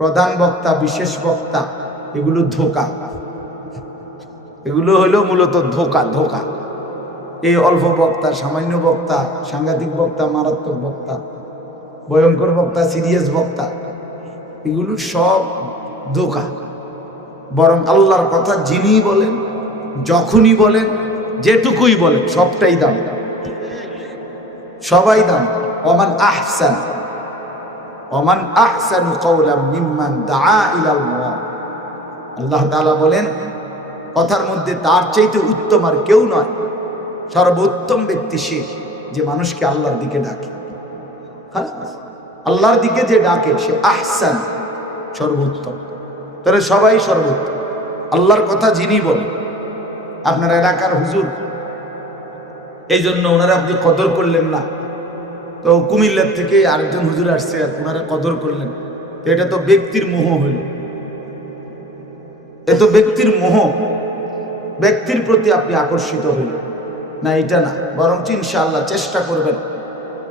প্রধান বক্তা, বিশেষ বক্তা, এগুলো ধোকা। এগুলো হলো মূলত ধোকা ধোকা। এই অল্প বক্তা, সামান্য বক্তা, সাংঘাতিক বক্তা, মারাত্মক বক্তা, ভয়ঙ্কর বক্তা, সিরিয়াস বক্তা, এগুলো সব ধোকা। বরং আল্লাহর কথা যিনি বলেন, যখনই বলেন, যেটুকুই বলেন, সবটাই দাম। সবাই দাম। অমান আহসান। অমান আহসান কওলাম মিম্মান দাআ ইলাল্লাহ। আল্লাহ তাআলা বলেন, কথার মধ্যে তার চাইতে উত্তম আর কেউ নয়, সর্বোত্তম ব্যক্তি সে যে মানুষকে আল্লাহর দিকে ডাকে। আল্লাহর দিকে যে ডাকে, সে আহসান, সর্বোত্তম। তাহলে সবাই সর্বোত্তম। আল্লাহর কথা যিনি বলেন, আপনার এলাকার হুজুর এই জন্য ওনারা আপনি কদর করলেন না। তো কুমিল্লার থেকে আরেকজন হুজুর আসছে আর ওনারা কদর করলেন। তো এটা তো ব্যক্তির মোহ হইল এ তো ব্যক্তির মোহ। ব্যক্তির প্রতি আপনি আকর্ষিত হইলেন। না, এটা না। বরং ইনশাআল্লাহ চেষ্টা করবেন।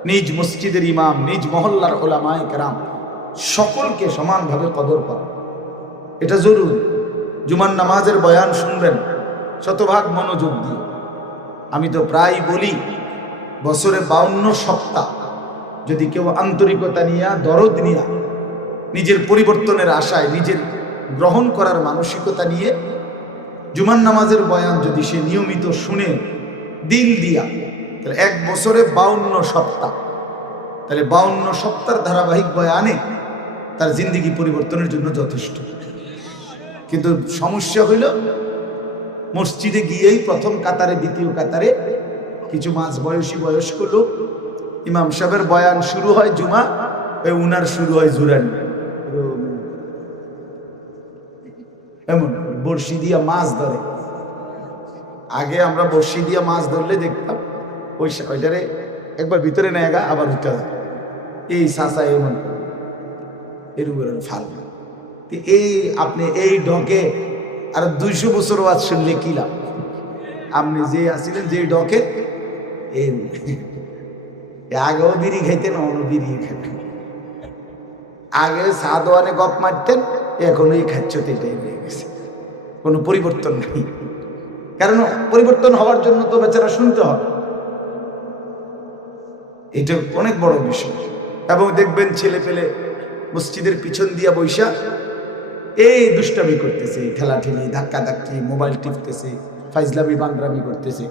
নিজ মসজিদের ইমাম, নিজ মহল্লার ওলামায় কেরাম সকলকে সমানভাবে কদর করা। এটা জরুরি। জুমান নামাজের বয়ান শুনবেন, শতভাগ মনোযোগ দিয়ে। আমি তো প্রায় বলি, বছরে বাউন্ন সপ্তাহ যদি কেউ আন্তরিকতা নিয়া, দরদ নিয়া, নিজের পরিবর্তনের আশায় নিজের গ্রহণ করার মানসিকতা নিয়ে জুমান নামাজের বয়ান যদি সে নিয়মিত শুনে দিল দিয়া, তাহলে এক বছরে বাউন্ন সপ্তাহ, তাহলে বাউন্ন সপ্তাহের ধারাবাহিক বয়ানে তার জিন্দিগি পরিবর্তনের জন্য যথেষ্ট। কিন্তু সমস্যা হইল, মসজিদে গিয়েই প্রথম কাতারে, দ্বিতীয় কাতারে কিছু মাঝ বয়সী বয়স্ক লোক ইমাম সাহেবের বয়ান শুরু হয় জুমা ওই উনার শুরু হয় জুরানি। এমন, বড়শি দিয়া মাছ ধরে। আগে আমরা বড়শি দিয়া মাছ ধরলে দেখতাম, ওই ওইটারে একবার ভিতরে নেয় গা, আবার উঠতে যায়। এই সাসা এমন এরকম ফাল। এই আপনি এই ঢকে আর দুইশো বছর ওয়াজ শুনলে কি লাভ? আপনি যে আসিলেন যে ঢকে, এই আগেও বিড়ি খাইতেন অন্য বিড়ি খাইতেন। আগে সাদোয়ানে গপ মারতেন এখন এই খাচ্ছতে এটাই হয়ে গেছে। কোনো পরিবর্তন নেই। কারণ পরিবর্তন হওয়ার জন্য তো বেচারা শুনতে হবে। এটা অনেক বড় বিষয়। এবং দেখবেন ছেলে পেলে মসজিদের পিছন দিয়া বৈশা এই দুষ্টামি করতেছে, ঠেলাঠেলি ধাক্কা ধাক্কি মোবাইল টিপতেছে, ফাইজলামি বান্দ্রামি করতেছে।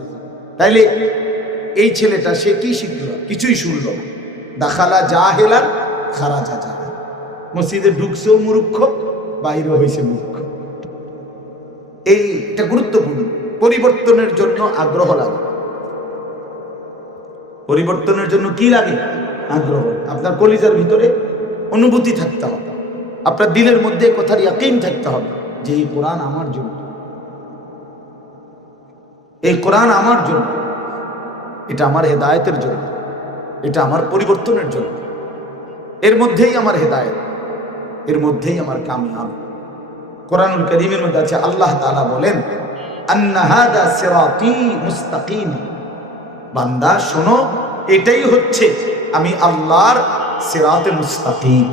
তাইলে এই ছেলেটা সে কি শিখলো? কিছুই শুনলো দাখালা যা হেলার খারাজা যা যা মসজিদে ঢুকছেও মূর্খ বাইরে হয়েছে মূর্খ। এইটা গুরুত্বপূর্ণ পরিবর্তনের জন্য আগ্রহ লাগে। পরিবর্তনের জন্য কি লাগে? আগ্রহ। আপনার কলিজার ভিতরে অনুভূতি থাকতে হবে। আপনার দিলের মধ্যে কথার ইয়াকিন থাকতে হবে যে, এই কোরআন আমার জন্য। এই কোরআন আমার জন্য। এটা আমার হেদায়তের জন্য, এটা আমার পরিবর্তনের জন্য। এর মধ্যেই আমার হেদায়ত, এর মধ্যেই আমার কামিয়াব। কোরআনুল করিমের মধ্যে আছে, আল্লাহ তাআলা বলেন বান্দা, শোনো, এটাই হচ্ছে আমি আল্লাহর সিরাতে মুস্তাকিম।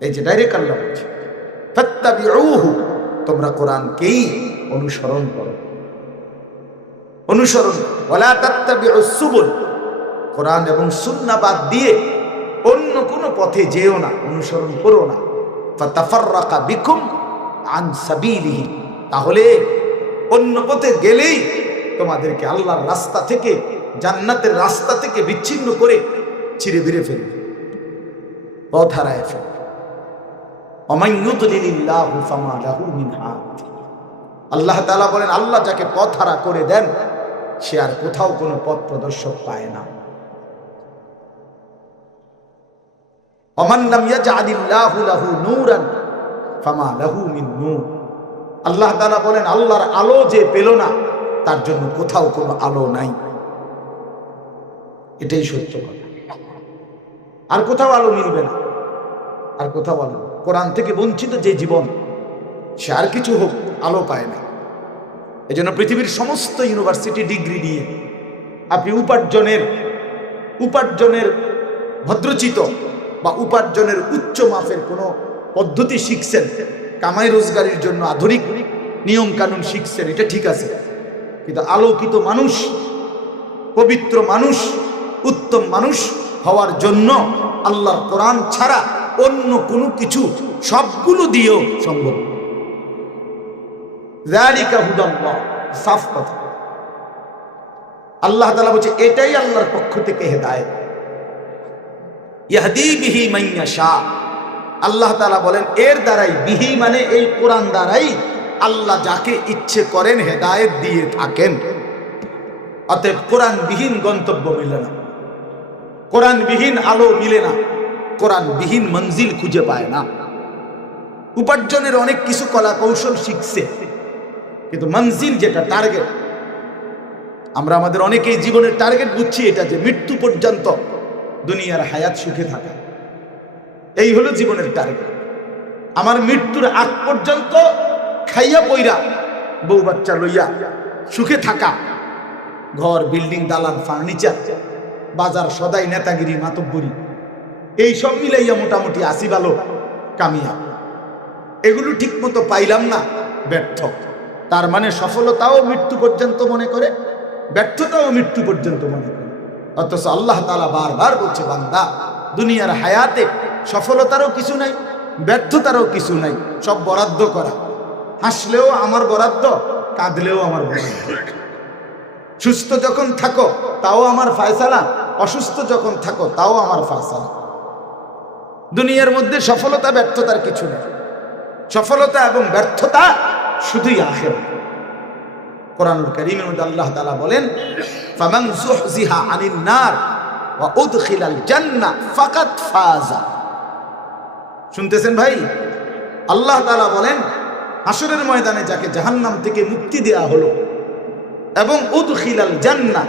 এই যে ডাইরেক্ট আল্লাহ বলছে তোমরা কোরআনকেই অনুসরণ করো। অনুসরণ। ওলা সুবল। কোরআন এবং সুন্নাবাদ দিয়ে অন্য কোনো পথে যেও না, অনুসরণ করো না। ফাতাফাররাকা বিকুম আন সাবিলিহি। তাহলে অন্য পথে গেলেই তোমাদেরকে আল্লাহর রাস্তা থেকে, জান্নাতের রাস্তা থেকে বিচ্ছিন্ন করে ছিঁড়ে বিড়ে ফেলবে। পথ হারায় ফেলবে। আল্লাহ তালা বলেন, আল্লাহ যাকে পথ হারা করে দেন সে আর কোথাও কোনো পথ প্রদর্শক পায় না। আল্লাহ বলেন, আল্লাহর আলো যে পেল না, তার জন্য কোথাও কোনো আলো নাই। এটাই সত্য কথা। আর কোথাও আলো মিলবে না। আর কোথাও আলো কোরআন থেকে বঞ্চিত যে জীবন, সে আর কিছু হোক, আলো পায় না। এই জন্য পৃথিবীর সমস্ত ইউনিভার্সিটি ডিগ্রি নিয়ে আপনি উপার্জনের উপার্জনের ভদ্রচিত বা উপার্জনের উচ্চ মাফের কোনো পদ্ধতি শিখছেন, কামাই রোজগারের জন্য আধুনিক নিয়ম কানুন শিখছেন, এটা ঠিক আছে। কিন্তু আলোকিত মানুষ, পবিত্র মানুষ, উত্তম মানুষ হওয়ার জন্য আল্লাহর কোরআন ছাড়া অন্য কোনো কিছু সবগুলো দিয়েও সম্ভব সাফ কথা। আল্লাহ তাআলা বলছে, এটাই আল্লাহর পক্ষ থেকে হেদায়েত। আল্লাহ তাআলা বলেন, এর দ্বারাই, বিহি মানে এই কোরআন দ্বারাই আল্লাহ যাকে ইচ্ছে করেন হেদায়েত দিয়ে থাকেন। অতএব কোরআন বিহীন গন্তব্য মিলে না। কোরআন বিহীন আলো মিলে না। কোরআন বিহীন মঞ্জিল খুঁজে পায় না। উপার্জনের অনেক কিছু কলা কৌশল শিখছে। কিন্তু মঞ্জিল যেটা টার্গেট আমরা আমাদের অনেকেই জীবনের টার্গেট বুঝছি এটা যে মৃত্যু পর্যন্ত দুনিয়ার হায়াত সুখে থাকা। এই হলো জীবনের টার্গেট আমার মৃত্যুর আগ পর্যন্ত খাইয়া পইরা বউ বাচ্চা লইয়া সুখে থাকা। ঘর, বিল্ডিং, দালান ফার্নিচার বাজার, সদাই, নেতাগিরি, মাতব্বরি, এই সব মিলাইয়া মোটামুটি আসি ভালো কামিয়া এগুলো ঠিক মতো পাইলাম না, ব্যর্থ। তার মানে সফলতাও মৃত্যু পর্যন্ত মনে করে, ব্যর্থতাও মৃত্যু পর্যন্ত মনে করে। অথচ আল্লাহ তালা বারবার বলছে, বান্দা, দুনিয়ার হায়াতে সফলতারও কিছু নাই, ব্যর্থতারও কিছু নাই, সব বরাদ্দ করা। হাসলেও আমার বরাদ্দ, কাঁদলেও আমার বরাদ্দ। সুস্থ যখন থাকো, তাও আমার ফায়সালা। অসুস্থ যখন থাকো, তাও আমার ফায়সালা। দুনিয়ার মধ্যে সফলতা, ব্যর্থতার কিছু নেই। সফলতা এবং ব্যর্থতা শুধুই আখের কোরআনুল কারীমের মধ্যে আল্লাহ তাআলা বলেন, ফামান যুহজিহা আনিন নার ফাকাত ফাজা। শুনতেছেন ভাই? আল্লাহ তাআলা বলেন হাসরের ময়দানে যাকে জাহান্নাম থেকে মুক্তি দেয়া হলো এবং উদখিলাল জান্নাহ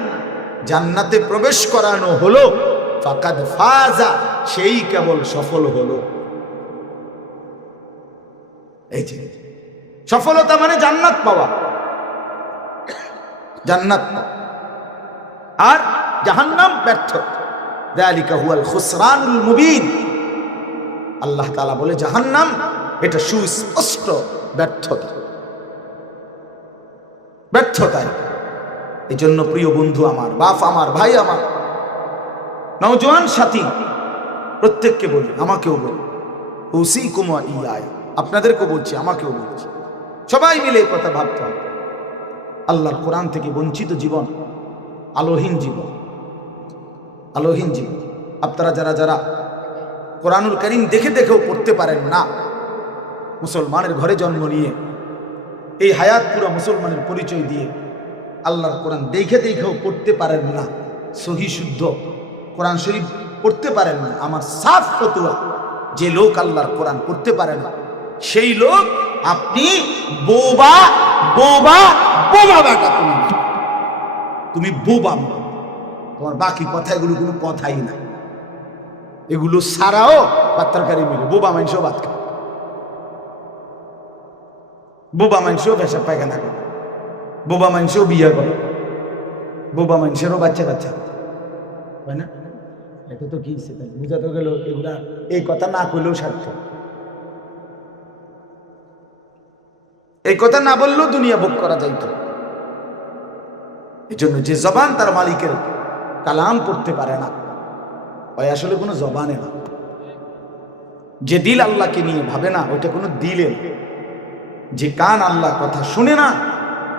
জান্নাতে প্রবেশ করানো হলো, ফাকাদ ফাজা, সেই কেবল সফল হলো। এই যে সফলতা মানে জান্নাত পাওয়া। জান্নাত। আর জাহান্নাম ব্যর্থ। দালিকা হুয়াল খুসরানুল মুবিন। আল্লাহ তালা বলে, জাহান্নাম এটা সুস্পষ্ট ব্যর্থতা। ব্যর্থতা এটা। এই জন্য প্রিয় বন্ধু আমার, বাপ আমার, ভাই আমার, নওজোয়ান সাথী, প্রত্যেককে বলি, আমাকেও বলি। হুসি কুমা ইয়ায়। আপনাদেরকেও বলছি, আমাকেও বলছি। সবাই মিলে এই কথা ভাবতে হবে। আল্লাহর কোরআন থেকে বঞ্চিত জীবন আলোহীন জীবন। আলোহীন জীবন। আপনারা যারা যারা কোরআনুল করিম দেখে দেখেও পড়তে পারেন না, মুসলমানের ঘরে জন্ম নিয়ে, এই হায়াত পুরা মুসলমানের পরিচয় দিয়ে আল্লাহর কোরআন দেখে দেখেও পড়তে পারেন না, সহি শুদ্ধ কোরআন শরীফ পড়তে পারেন না। আমার সাফ ফতুয়া যে লোক আল্লাহর কোরআন পড়তে পারে না, সেই লোক আপনি বোবা বোবা বোবা বেটা তুমি। তুমি বোবা তোমার বাকি কথা এগুলো কোনো কথাই না এগুলো সারাও ভাত তরকারি মিলে। বোবা মানুষও ভাত খায়। বোবা মানুষও পেশাব পায়খানা করে। বোবা মানুষও বিয়ে করে। বোবা মানুষেরও বাচ্চা কাচ্চা হয় না? এটা তো কি বুঝাতে গেল এগুলা এই কথা না করলেও সার্থক। এই কথা না বললেও দুনিয়া ভোগ করা যাইত। এই জন্য যে জবান তার মালিকের কালাম করতে পারে না ওই আসলে কোনো জবানে না। যে দিল আল্লাহকে নিয়ে ভাবে না, ওইটা কোনো দিলে যে কান আল্লাহ কথা শুনে না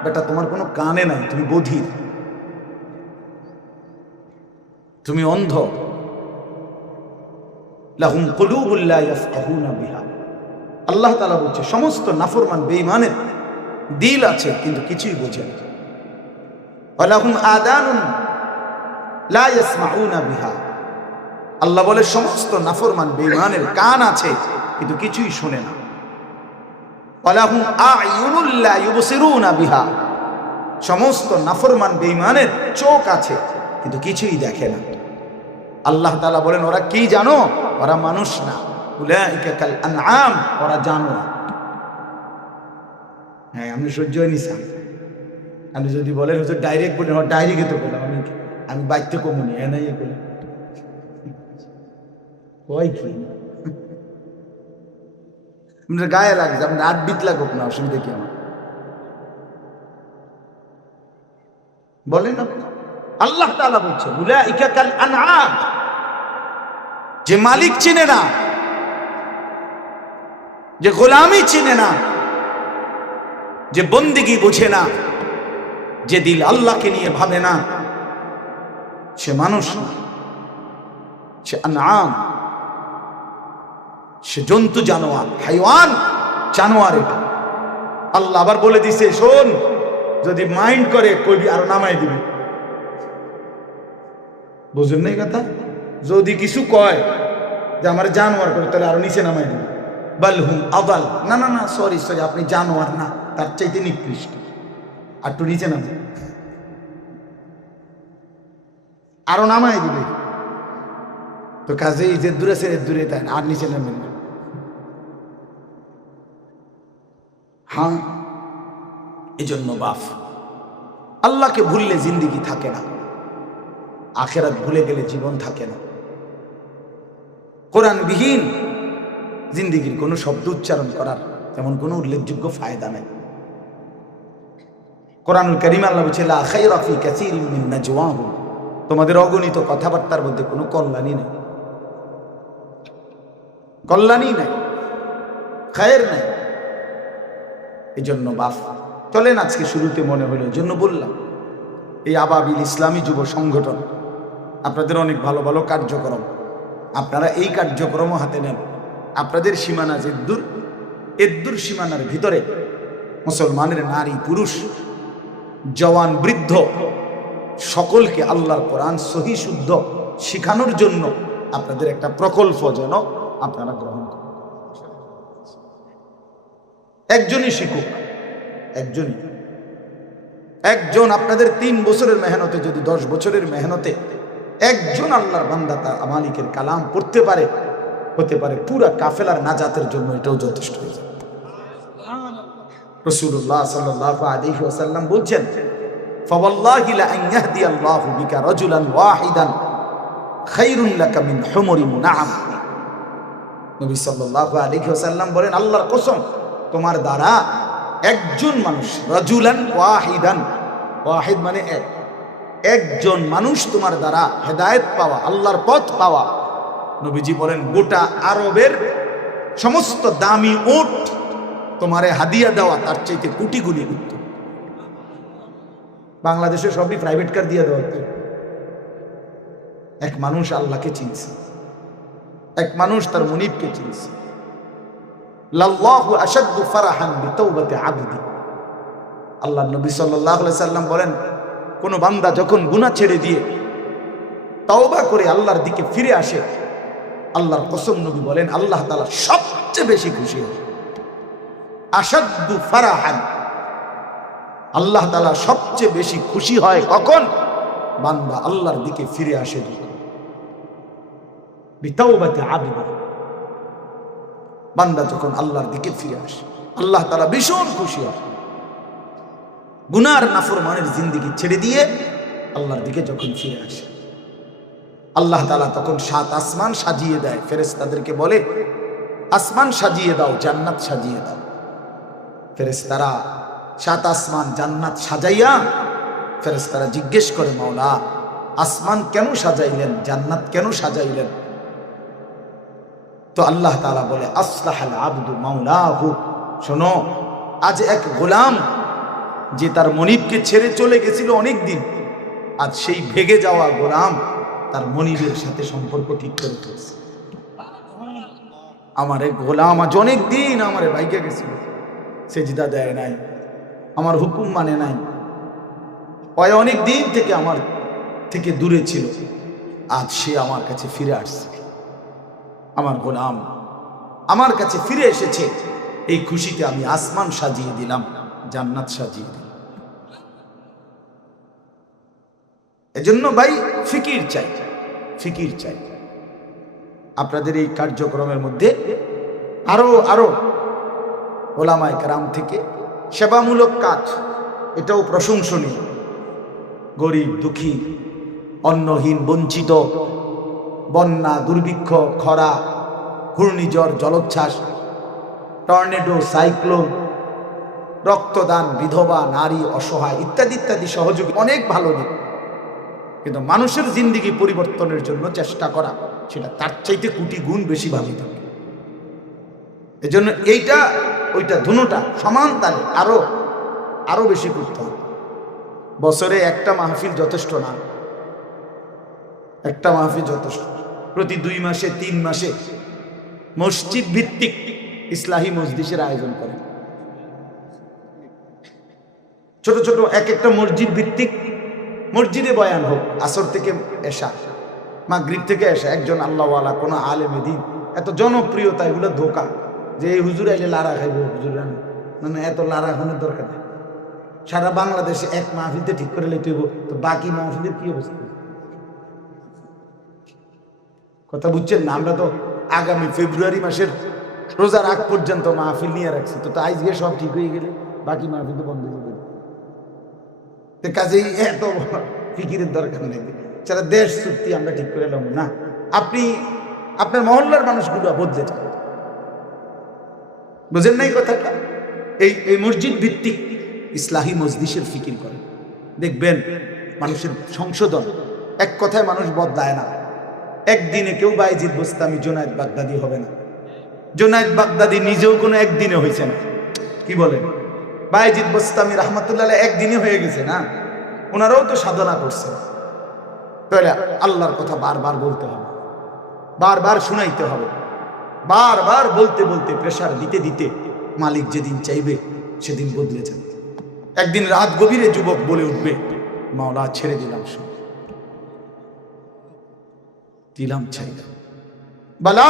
বেটা তোমার কোনো কানে নাই, তুমি বধির তুমি অন্ধ। লাহুম কুলুবুল্লাহ বিহা। আল্লাহ তালা বলছে, সমস্ত নাফরমান বেঈমানের দিল আছে, কিন্তু কিছুই বোঝে না। আল্লাহ বলে, সমস্ত নাফরমান বেঈমানের কান আছে, কিন্তু কিছুই শোনে না। বিহা। সমস্ত নাফরমান বেঈমানের চোখ আছে, কিন্তু কিছুই দেখে না। আল্লাহ তাআলা বলেন, ওরা কি জানো? ওরা মানুষ না। উলাইকা কাল আনআম, ওরা জানো। হ্যাঁ আমি সহ্য হয়ে নিছিলাম। আপনি যদি বলেন, হুজুর ডাইরেক্ট বলেন ডাইরেক্ট তো বললাম আমি আমি বাইতে কমুনি এ নাই বলে কয় কি? আপনার গায়ে লাগছে, আপনার আট বিত লাগুক না, অসুবিধা কি আমার? বলেন আল্লাহ তাআলা বলছে যে মালিক চিনে না যে গোলামি চিনে না, যে বন্দিগি বুঝে না, যে দিল আল্লাহকে নিয়ে ভাবে না, সে মানুষ না, সে আনাম সে জন্তু জানোয়ার, হাইওয়ান জানোয়ার এটা। আল্লাহ আবার বলে দিছে, শোন, যদি মাইন্ড করে, কবি আরও নামাই দিবে। বুঝুন না কথা? যদি কিছু কয় যে আমার জানোয়ার করে, তাহলে আরও নিচে নামাই দিবি। বাল হুম আদাল না না না সরি সরি আপনি জানোয়ার না তার চাইতে নিকৃষ্ট। আর একটু নিচে নামে আরও নামাই দিবে। তো কাজে যে দূরে সে দূরে তাই আর নিচে নামেন না। হ্যাঁ? এজন্য বাফ। আল্লাহকে ভুললে জিন্দিগি থাকে না। আখেরাত ভুলে গেলে জীবন থাকে না। কোরআনবিহীন জিন্দিগির কোনো শব্দ উচ্চারণ করার তেমন কোনো উল্লেখযোগ্য ফায়দা নেই। কোরআনুল করিম আল্লাহ তোমাদের অগণিত কথাবার্তার মধ্যে কোনো কল্যাণই নেই। কল্যাণই নাই, খায়ের নাই। এই জন্য বাফ। চলেন আজকে শুরুতে মনে হলো জন্য বললাম, এই আবাবিল ইসলামী যুব সংগঠন আপনাদের অনেক ভালো ভালো কার্যক্রম। আপনারা এই কার্যক্রমও হাতে নেন। আপনাদের সীমানা যে দূর এদ্দুর সীমানার ভিতরে মুসলমানের নারী, পুরুষ, জওয়ান, বৃদ্ধ, সকলকে আল্লাহর কোরআন সহি, শুদ্ধ শিখানোর জন্য আপনাদের একটা প্রকল্প যেন আপনারা গ্রহণ করেন। একজনই শিখুক একজনই। একজন আপনাদের তিন বছরের মেহনতে, যদি দশ বছরের মেহনতে একজন আল্লাহর বান্দা তার মালিকের কালাম পড়তে পারে হতে পারে, পুরা কাফেলার নাজাতের জন্য এটাও যথেষ্ট হয়ে যাবে রসুল্লাহ সাল্লাহ আলী আসাল্লাম বলছেন বলেন তোমার দ্বারা একজন মানুষ রজুলান ওয়াহিদান, ওয়াহিদ মানে এক। একজন মানুষ তোমার দ্বারা হেদায়েত পাওয়া, আল্লাহর পথ পাওয়া নবীজি বলেন, গোটা আরবের সমস্ত দামি ওট তোমারে হাদিয়া দেওয়া, তার চাইতে কোটি গুলি উত্তম। বাংলাদেশে সবই প্রাইভেট কার দিয়ে দেওয়া। এক মানুষ আল্লাহকে চিনছে, এক মানুষ তার মুনিবকে চিনছে। লাল্লাহু আল্লাহ নবী সাল্লাম বলেন, কোন বান্দা যখন গুনাহ ছেড়ে দিয়ে তওবা করে আল্লাহর দিকে ফিরে আসে আল্লাহর কসম নবী বলেন, আল্লাহ তালা সবচেয়ে বেশি খুশি হয়। আশাদ্দু ফারাহান। আল্লাহ তালা সবচেয়ে বেশি খুশি হয় কখন? বান্দা আল্লাহর দিকে ফিরে আসে বান্দা যখন আল্লাহর দিকে ফিরে আসে, আল্লাহ তালা ভীষণ খুশি হয়। গুনার নাফরমানের জিন্দিগি ছেড়ে দিয়ে আল্লাহর দিকে যখন ফিরে আসে। আল্লাহ তালা তখন সাত আসমান সাজিয়ে দেয়। ফেরেস তাদেরকে বলে, আসমান সাজিয়ে দাও, জান্নাত সাজিয়ে দাও। ফেরেস তারা সাত আসমান জান্নাত সাজাইয়া ফেরেস তারা জিজ্ঞেস করে, মাওলা, আসমান কেন সাজাইলেন? জান্নাত কেন সাজাইলেন? তো আল্লাহ তালা বলে, আসলাহাল আব্দু মাওলা মাওলাহু। শোনো, আজ এক গোলাম যে তার মনিবকে ছেড়ে চলে গেছিল অনেক দিন আজ সেই ভেগে যাওয়া গোলাম তার মনিবের সাথে সম্পর্ক ঠিক করে ফেলছে আমার এক গোলাম আজ অনেক দিন আমার ভাইকে গেছিল। সেজদা দেয় নাই, আমার হুকুম মানে নাই। ওই অনেক দিন থেকে আমার থেকে দূরে ছিল। আজ সে আমার কাছে ফিরে আসছে। আমার গোলাম আমার কাছে ফিরে এসেছে। এই খুশিতে আমি আসমান সাজিয়ে দিলাম, জান্নাত সাজিয়ে দিলাম। এজন্য ভাই ফিকির চাই। ফিকির চাই। আপনাদের এই কার্যক্রমের মধ্যে আরও আরও ওলামায় গ্রাম থেকে সেবামূলক কাজ, এটাও প্রশংসনীয়। গরিব, দুঃখী, অন্নহীন, বঞ্চিত, বন্যা, দুর্ভিক্ষ, খরা, ঘূর্ণিঝড়, জলোচ্ছ্বাস, টর্নেডো, সাইক্লোন, রক্তদান, বিধবা, নারী, অসহায় ইত্যাদি ইত্যাদি সহযোগী অনেক ভালো দিক। কিন্তু মানুষের জিন্দিগি পরিবর্তনের জন্য চেষ্টা করা, সেটা তার চাইতে কোটি গুণ বেশি থাকে এজন্য এইটা, ওইটা ধুনোটা সমান তালে আরও আরও বেশি করতে হবে। বছরে একটা মাহফিল যথেষ্ট না? একটা মাহফিল যথেষ্ট। প্রতি দুই মাসে, তিন মাসে মসজিদ ভিত্তিক ইসলাহী মসজিদের আয়োজন করেন। ছোট ছোট এক একটা মসজিদ ভিত্তিক মসজিদে বয়ান হোক, আসর থেকে এসা, মাগরিব থেকে এসা, একজন আল্লাহওয়ালা, কোনো আলেমে দিন। এত জনপ্রিয়তা, এগুলো ধোকা। যে এই হুজুর আইলে লারা খাইব, হুজুর মানে এত লারা খানোর দরকার নেই। সারা বাংলাদেশে এক মাহফিলতে ঠিক করে লেতে তো বাকি মাহফিলের কি অবস্থা? কথা বুঝছেন না? আমরা তো আগামী ফেব্রুয়ারি মাসের রোজার আগ পর্যন্ত মাহফিল নিয়ে রাখছি, তো আজ গিয়ে সব ঠিক হয়ে গেলে বাকি মাহফিল তো বন্ধ হয়ে তো কাজেই এত ফিকিরের দরকার নেই। সারা দেশ চুক্তি আমরা ঠিক করে এলাম না। আপনি, আপনার মহল্লার মানুষগুলো বদলে যান। বুঝেন নাই কথাটা? এই এই মসজিদ ভিত্তিক ইসলাহী মসজিদের ফিকির করে। দেখবেন মানুষের সংশোধন, এক কথায় মানুষ বদলায় না। একদিনে কেউ বাইজিদ বোস্তামি, জোনায়দ, বাগদাদি হবে না। জোনায়দ, বাগদাদি নিজেও কোনো একদিনে হয়েছে না। কি বলেন? বাইজিদ বোস্তামি রহমতুল্লাহ একদিনে হয়ে গেছে না? ওনারাও তো সাধনা করছে তাহলে আল্লাহর কথা বারবার বলতে হবে। বারবার শুনাইতে হবে। বারবার বলতে বলতে প্রেশার দিতে দিতে মালিক যেদিন চাইবে সেদিন বদলে যাবে। একদিন রাত গভীরে যুবক বলে উঠবে, মাওলা, ছেড়ে দিলাম সব। দিলাম চাইলাম বালা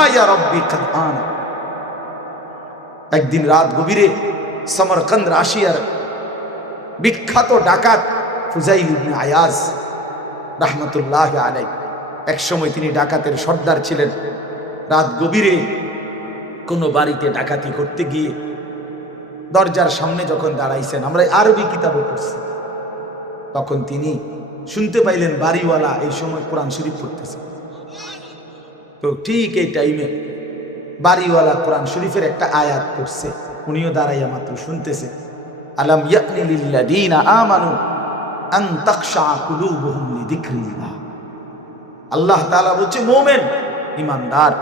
একদিন রাত গভীরে সমরকন্দ রাশিয়ার বিখ্যাত ডাকাত ফুজাইল আয়াজ রাহমাতুল্লাহ আলাই এক সময় তিনি ডাকাতের সর্দার ছিলেন। রাত গভীরে কোনো বাড়িতে ডাকাতি করতে গিয়ে দরজার সামনে যখন দাঁড়াইছেন, আমরা আরবি কিতাবে পড়ছি। তখন তিনি শুনতে পাইলেন বাড়িওয়ালা এই সময় কোরআন শরীফ পড়তেছে। তো ঠিক এই টাইমে বাড়িওয়ালা কোরআন শরীফের একটা আয়াত পড়ছে। উনিও দাঁড়াইয়া মাত্র শুনতেছে। আলাম ইয়াকনি লিল্লাযীনা আমানু আন তাখশা কুলুবুহুম লিযিকরিল্লাহ। আল্লাহ তাআলা বলছে, মুমিন ইমানদার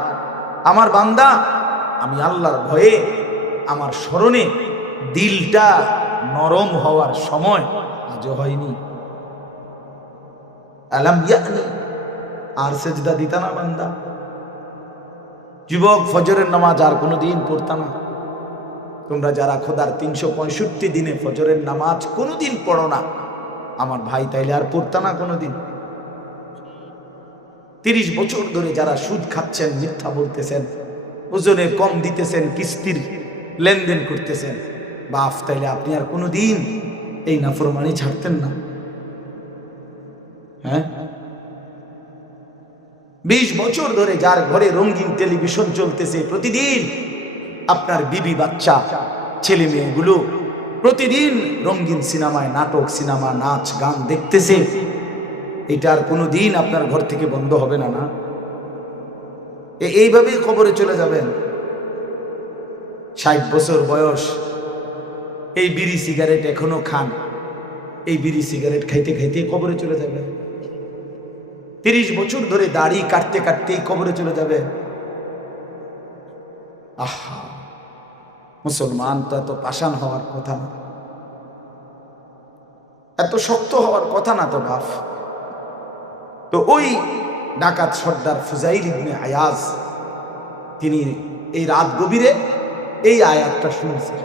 আমার বান্দা, আমি আল্লাহর ভয়ে আমার স্মরণে দিলটা নরম হওয়ার সময় আজও হয়নি। আলাম ইয়াকনি আর সেজদা দিতা না বান্দা। যুবক ফজরের নামাজ আর কোনো দিন পড়তা না। তোমরা যারা খোদার তিনশো পঁয়ষট্টি দিনে ফজরের নামাজ কোনোদিন পড়ো না, আমার ভাই তাইলে আর পড়তা না কোনোদিন। তিরিশ বছর ধরে যারা সুদ খাচ্ছেন, মিথ্যা বলতেছেন, ওজনে কম দিতেছেন, কিস্তির লেনদেন করতেছেন বাফ তাইলে আপনি আর কোনোদিন এই নাফরমানি ছাড়তেন না। হ্যাঁ? বিশ বছর ধরে যার ঘরে রঙিন টেলিভিশন চলতেছে, প্রতিদিন আপনার বিবি বাচ্চা, ছেলে মেয়েগুলো প্রতিদিন রঙিন সিনেমায় নাটক, সিনেমা, নাচ, গান দেখতেছে। এটার কোনো দিন আপনার ঘর থেকে বন্ধ হবে না না? এইভাবেই খবরে চলে যাবেন। ষাট বছর বয়স, এই বিড়ি সিগারেট এখনও খান। এই বিড়ি সিগারেট খাইতে খাইতে কবরে চলে যাবে। তিরিশ বছর ধরে দাড়ি কাটতে কাটতেই কবরে চলে যাবে। আহা! মুসলমান তো এত পাষাণ হওয়ার কথা না। এত শক্ত হওয়ার কথা না তো বাপ। তো ওই ডাকাত সর্দার ফুজাইল ইবনে আয়াজ, তিনি এই রাত গভীরে এই আয়াতটা শুনছে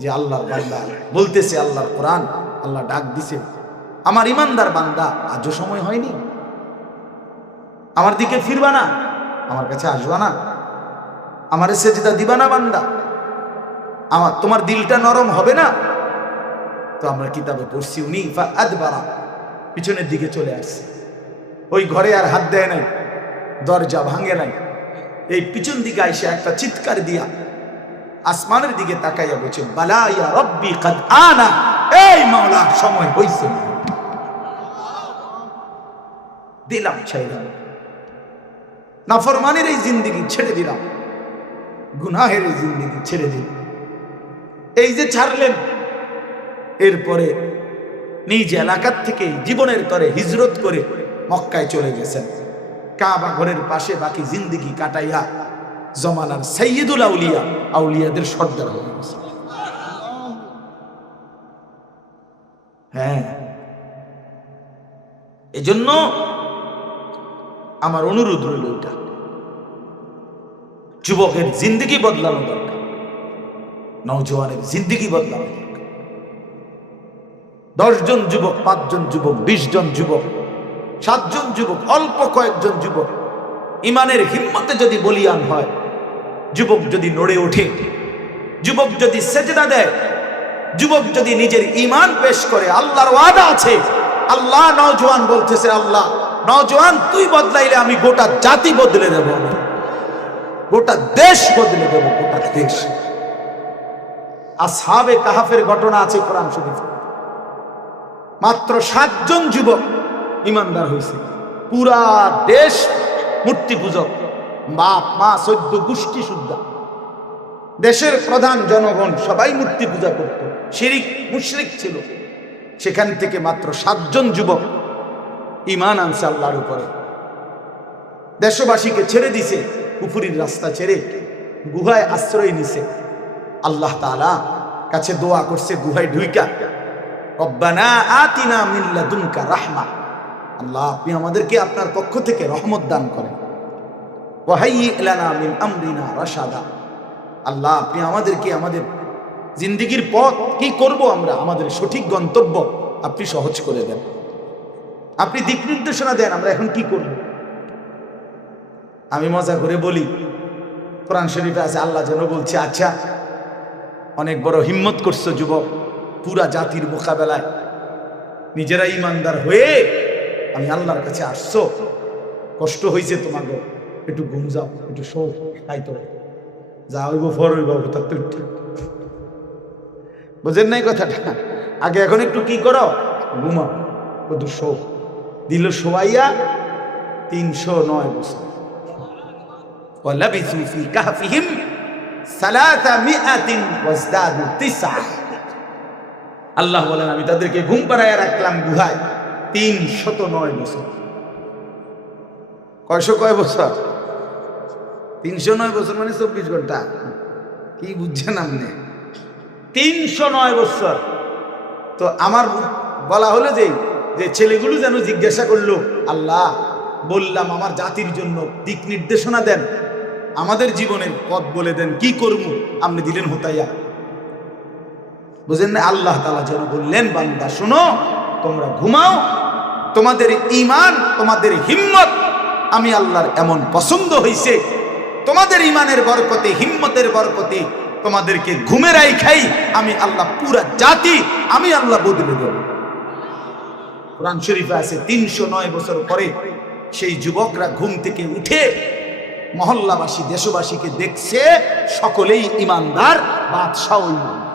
যে আল্লাহর বান্দা বলতেছে আল্লাহর কোরআন, আল্লাহ ডাক দিছে, আমার ইমানদার বান্দা, আজও সময় হয়নি। আমার দিকে ফিরবা না, আমার কাছে আসবা না। আমার সেজদা দিবা না বান্দা? আমার, তোমার দিলটা নরম হবে না? তো আমরা কিতাবে পড়ছি উনি পিছনের দিকে চলে আসছে। ওই ঘরে আর হাত দেয় নাই, দরজা ভাঙে নাই। এই পিছন দিকে আইসে একটা চিৎকার দিয়া আসমানের দিকে তাকাইয়া বলছে বালাইয়া রব্বি কাদ আনা। এই মাওলা, সময় হইছে দিলাম চাইলাম নাফরমানের এই জিন্দিগি ছেড়ে দিলাম। গুনাহের জিন্দিগি ছেড়ে দিলাম এই যে ছাড়লেন, এরপরে নিজ এলাকার থেকে জীবনের তরে হিজরত করে মক্কায় চলে গেছেন। কাবা ঘরের পাশে বাকি জিন্দিগি কাটাইয়া জমানার সৈয়দুল আউলিয়া, আউলিয়াদের সর্দার হয়ে গেছে। হ্যাঁ। এজন্য আমার অনুরোধ রইল এটা। যুবকের জিন্দগি বদলানো দরকার। নৌজওয়ানের জিন্দগি বদলানো দরকার। দশজন যুবক, পাঁচজন যুবক বিশ জন যুবক, সাতজন যুবক, অল্প কয়েকজন যুবক, ইমানের হিম্মতে যদি বলিয়ান হয়, যুবক যদি নড়ে ওঠে, যুবক যদি সেজদা দেয়, যুবক যদি নিজের ইমান পেশ করে, আল্লাহর ওয়াদা আছে, আল্লাহ নওজোয়ান বলতেছে, আল্লাহ, নওজোয়ান, তুই বদলাইলে আমি গোটা জাতি বদলে দেব। গোটা দেশ বদলে দেব, গোটা দেশ। আসহাবে কাহাফের ঘটনা আছে কোরআন শরীফ। মাত্র সাতজন যুবক ইমানদার হয়েছে। পুরা দেশ মূর্তি পূজক। বাপ, মা, সদ্য, গোষ্ঠী শুদ্ধা। দেশের প্রধান জনগণ সবাই মূর্তি পূজা করত। শিরিক, মুশরিক ছিল। সেখান থেকে মাত্র সাতজন যুবক ইমান আনছে আল্লাহর উপরে। দেশবাসীকে ছেড়ে দিছে। পুকুরির রাস্তা ছেড়ে গুহায় আশ্রয় নিছে। আল্লাহ তাআলা কাছে দোয়া করছে, গুহায় ঢুইকা। রব্বানা আতিনা মিন লাদুনকা রাহমা। আল্লাহ, আপনি আমাদেরকে আপনার পক্ষ থেকে রহমত দান করেন। মিন আমরিনা রাশাদা। আল্লাহ, আপনি আমাদেরকে আমাদের জিন্দিগির পথ কি করব আমরা, আমাদের সঠিক গন্তব্য আপনি সহজ করে দেন। আপনি দিক নির্দেশনা দেন, আমরা এখন কি করব? আমি মজা করে বলি, কোরআন শরীফে আছে, আল্লাহ যেন বলছে আচ্ছা অনেক বড় হিম্মত করছ যুবক, পুরা জাতির মোকাবেলায়। নিজেরা ইমানদার হয়ে আমি আল্লাহর কাছে আসছো। কষ্ট হয়েছে তোমার গো। একটু ঘুম যাও, একটু শো তাই তো। যা হইব ফর হইব তার তো বুঝেন নাই কথাটা? আগে এখন একটু কি করো? ঘুমাও, একটু শো দিল শোয়াইয়া তিনশো নয় বছর। ولبثوا في كهفهم ثلاثمائة وازدادوا تسعة আল্লাহ বলেন আমি তাদেরকে ঘুম পাড়াইয়া রাখলাম গুহায় তিন শত নয় বছর কয়শো কয় বছর তিনশো নয় বছর মানে চব্বিশ ঘন্টা কি বুঝছেন আপনি তিনশো নয় বছর তো আমার বলা হলো যে যে ছেলেগুলো যেন জিজ্ঞাসা করলো আল্লাহ বললাম আমার জাতির জন্য দিক নির্দেশনা দেন আমাদের জীবনের পথ বলে দেন, কি করব? আপনি দিলেন হতাইয়া। বুঝেন না? আল্লাহ তালা যেন বললেন, বান্দা, শোনো, তোমরা ঘুমাও, তোমাদের ইমান তোমাদের হিম্মত, আমি আল্লাহর এমন পছন্দ হইছে, তোমাদের ইমানের বরকতে, হিম্মতের বরকতে তোমাদেরকে ঘুমেরাই খাই আমি আল্লাহ পুরা জাতি, আমি আল্লাহ বদলে দেব। কোরআন শরীফে আছে, তিনশো নয় বছর পরে সেই যুবকরা ঘুম থেকে উঠে মহল্লাবাসী দেশবাসীকে দেখছে সকলেই ইমানদার বাদশাহ ইমানদার